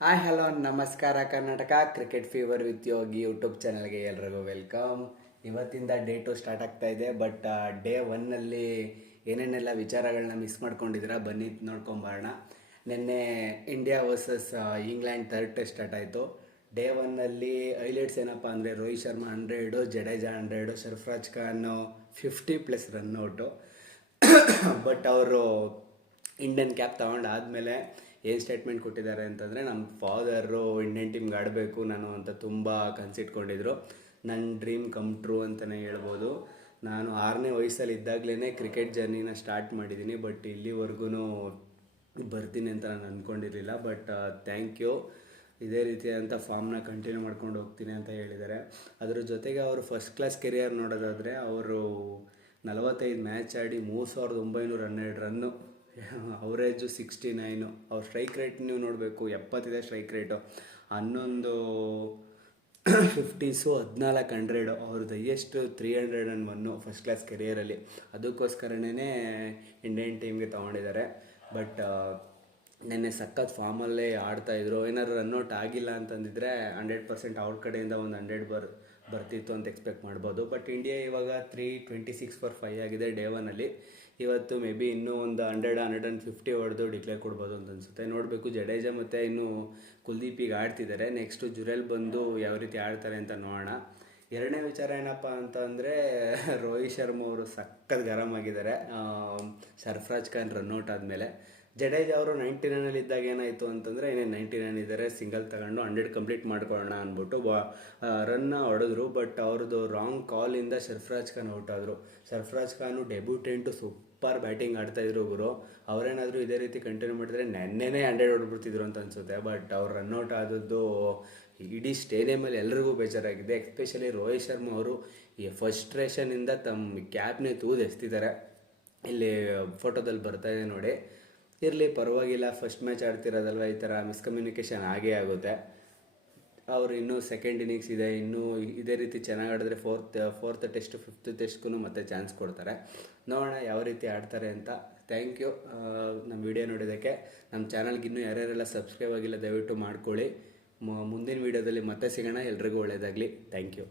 Hi hello ನಮಸ್ಕಾರ Karnataka. Cricket fever with Yogi YouTube ಚಾನಲ್ಗೆ ಎಲ್ರಿಗೂ ವೆಲ್ಕಮ್. ಇವತ್ತಿಂದ ಡೇ 2 ಸ್ಟಾರ್ಟ್ ಆಗ್ತಾ ಇದೆ. ಬಟ್ ಡೇ 1ನಲ್ಲಿ ಏನೇನೆಲ್ಲ ವಿಚಾರಗಳನ್ನ ಮಿಸ್ ಮಾಡ್ಕೊಂಡಿದ್ದೀರಾ ಬನ್ನಿ ನೋಡ್ಕೊಂಬರೋಣ. ನಿನ್ನೆ India versus England third test start ಆಯಿತು. ಡೇ 1ನಲ್ಲಿ ಹೈಲೈಟ್ಸ್ ಏನಪ್ಪ ಅಂದರೆ ರೋಹಿತ್ ಶರ್ಮಾ 100, ಜಡೇಜಾ 100, ಸರ್ಫರಾಜ್ ಖಾನ್ 50+ ರನ್ಔಟು. ಬಟ್ ಅವರು ಇಂಡಿಯನ್ ಕ್ಯಾಪ್ ತಗೊಂಡಾದಮೇಲೆ ಏನು ಸ್ಟೇಟ್ಮೆಂಟ್ ಕೊಟ್ಟಿದ್ದಾರೆ ಅಂತಂದರೆ, ನಮ್ಮ ಫಾದರು ಇಂಡಿಯನ್ ಟೀಮ್ಗೆ ಆಡಬೇಕು ನಾನು ಅಂತ ತುಂಬ ಕನಸಿಟ್ಕೊಂಡಿದ್ರು. ನನ್ನ ಡ್ರೀಮ್ ಕಮ್ ಟ್ರೂ ಅಂತಲೇ ಹೇಳ್ಬೋದು. ನಾನು 6ನೇ ವಯಸ್ಸಲ್ಲಿ ಇದ್ದಾಗಲೇ ಕ್ರಿಕೆಟ್ ಜರ್ನಿನ ಸ್ಟಾರ್ಟ್ ಮಾಡಿದ್ದೀನಿ. ಬಟ್ ಇಲ್ಲಿವರೆಗೂ ಬರ್ತೀನಿ ಅಂತ ನಾನು ಅಂದ್ಕೊಂಡಿರಲಿಲ್ಲ. But thank you. ಇದೇ ರೀತಿಯಾದಂಥ ಫಾರ್ಮ್ನ ಕಂಟಿನ್ಯೂ ಮಾಡ್ಕೊಂಡು ಹೋಗ್ತೀನಿ ಅಂತ ಹೇಳಿದ್ದಾರೆ. ಅದರ ಜೊತೆಗೆ ಅವರು ಫಸ್ಟ್ ಕ್ಲಾಸ್ ಕೆರಿಯರ್ ನೋಡೋದಾದರೆ ಅವರು 45 ಮ್ಯಾಚ್ ಆಡಿ 3912 ರನ್ನು, ಅವರೇಜು 69. ಅವ್ರ ಸ್ಟ್ರೈಕ್ ರೇಟ್ ನೀವು ನೋಡಬೇಕು, 70 ಸ್ಟ್ರೈಕ್ ರೇಟು. 11 50 14 100. ಅವ್ರದ್ದು ಹೈಯೆಸ್ಟ್ 301 ಫಸ್ಟ್ ಕ್ಲಾಸ್ ಕೆರಿಯರಲ್ಲಿ. ಅದಕ್ಕೋಸ್ಕರನೇ ಇಂಡಿಯನ್ ಟೀಮ್ಗೆ ತೊಗೊಂಡಿದ್ದಾರೆ. ಬಟ್ ನೆನ್ನೆ ಸಖತ್ ಫಾರ್ಮಲ್ಲೇ ಆಡ್ತಾಯಿದ್ರು. ಏನಾದ್ರು ರನ್ಔಟ್ ಆಗಿಲ್ಲ ಅಂತಂದಿದ್ರೆ 100% ಅವ್ರ ಕಡೆಯಿಂದ ಒಂದು 100 ಬರ್ತಿತ್ತು ಅಂತ ಎಕ್ಸ್ಪೆಕ್ಟ್ ಮಾಡ್ಬೋದು. ಬಟ್ ಇಂಡಿಯಾ ಇವಾಗ 326 ಫಾರ್ 5 ಆಗಿದೆ ಡೇ 1ನಲ್ಲಿ. ಇವತ್ತು ಮೇ ಬಿ ಇನ್ನೂ ಒಂದು 100-150 ಹೊಡೆದು ಡಿಕ್ಲೇರ್ ಕೊಡ್ಬೋದು ಅಂತ ಅನಿಸುತ್ತೆ. ನೋಡಬೇಕು. ಜಡೇಜಾ ಮತ್ತು ಇನ್ನು ಕುಲ್ದೀಪಿಗೆ ಆಡ್ತಿದ್ದಾರೆ. ನೆಕ್ಸ್ಟು ಜುರೆಲ್ ಬಂದು ಯಾವ ರೀತಿ ಆಡ್ತಾರೆ ಅಂತ ನೋಡೋಣ. ಎರಡನೇ ವಿಚಾರ ಏನಪ್ಪ ಅಂತ ಅಂದರೆ, ರೋಹಿತ್ ಶರ್ಮಾ ಅವರು ಸಖತ್ ಗರಂ ಆಗಿದ್ದಾರೆ ಸರ್ಫರಾಜ್ ಖಾನ್ ರನ್ಔಟ್ ಆದಮೇಲೆ. ಜಡೇಜಾ ಅವರು 99 ಇದ್ದಾಗ ಏನಾಯಿತು ಅಂತಂದರೆ, ಏನೇ 99 ಇದ್ದಾರೆ, ಸಿಂಗಲ್ ತಗೊಂಡು 100 ಕಂಪ್ಲೀಟ್ ಮಾಡ್ಕೊಳ್ಳೋಣ ಅಂದ್ಬಿಟ್ಟು ರನ್ನ ಹೊಡೆದ್ರು. ಬಟ್ ಅವ್ರದ್ದು ರಾಂಗ್ ಕಾಲಿಂದ ಸರ್ಫರಾಜ್ ಖಾನ್ ಔಟ್ ಆದರು. ಸರ್ಫರಾಜ್ ಖಾನು ಡೆಬ್ಯೂಟೆಂಟು ಸೂಪರ್ ಬ್ಯಾಟಿಂಗ್ ಆಡ್ತಾಯಿದ್ರು ಗುರು. ಅವರೇನಾದರೂ ಇದೇ ರೀತಿ ಕಂಟಿನ್ಯೂ ಮಾಡಿದ್ರೆ ನೆನ್ನೆನೇ 100 ಹೊಡೆದ್ಬಿಡ್ತಿದ್ರು ಅಂತ ಅನಿಸುತ್ತೆ. ಬಟ್ ಅವ್ರು ರನ್ಔಟ್ ಆದದ್ದು ಇಡೀ ಸ್ಟೇಡಿಯಮಲ್ಲಿ ಎಲ್ರಿಗೂ ಬೇಜಾರಾಗಿದೆ. ಎಸ್ಪೆಷಲಿ ರೋಹಿತ್ ಶರ್ಮಾ ಅವರು ಈ ಫಸ್ಟ್ರೇಷನಿಂದ ತಮ್ಮ ಕ್ಯಾಪ್ನೇ ಎಸ್ತಿದ್ದಾರೆ. ಇಲ್ಲಿ ಫೋಟೋದಲ್ಲಿ ಬರ್ತಾಯಿದೆ ನೋಡಿ. ಇರಲಿ, ಪರವಾಗಿಲ್ಲ. ಫಸ್ಟ್ ಮ್ಯಾಚ್ ಆಡ್ತಿರೋದಲ್ವ, ಈ ಥರ ಮಿಸ್ಕಮ್ಯುನಿಕೇಷನ್ ಆಗೇ ಆಗುತ್ತೆ. ಅವರು ಇನ್ನೂ ಸೆಕೆಂಡ್ ಇನ್ನಿಂಗ್ಸ್ ಇದೆ. ಇನ್ನೂ ಇದೇ ರೀತಿ ಚೆನ್ನಾಗಿ ಆಡಿದ್ರೆ ಫೋರ್ತ್ ಟೆಸ್ಟ್, ಫಿಫ್ತ್ ಟೆಸ್ಟ್ಗೂ ಮತ್ತೆ ಚಾನ್ಸ್ ಕೊಡ್ತಾರೆ. ನೋಡೋಣ ಯಾವ ರೀತಿ ಆಡ್ತಾರೆ ಅಂತ. ಥ್ಯಾಂಕ್ ಯು ನಮ್ಮ ವಿಡಿಯೋ ನೋಡೋದಕ್ಕೆ. ನಮ್ಮ ಚಾನಲ್ಗೆ ಇನ್ನೂ ಯಾರ್ಯಾರೆಲ್ಲ ಸಬ್ಸ್ಕ್ರೈಬ್ ಆಗಿಲ್ಲ ದಯವಿಟ್ಟು ಮಾಡ್ಕೊಳ್ಳಿ. ಮುಂದಿನ ವೀಡಿಯೋದಲ್ಲಿ ಮತ್ತೆ ಸಿಗೋಣ. ಎಲ್ರಿಗೂ ಒಳ್ಳೆಯದಾಗಲಿ. Thank you.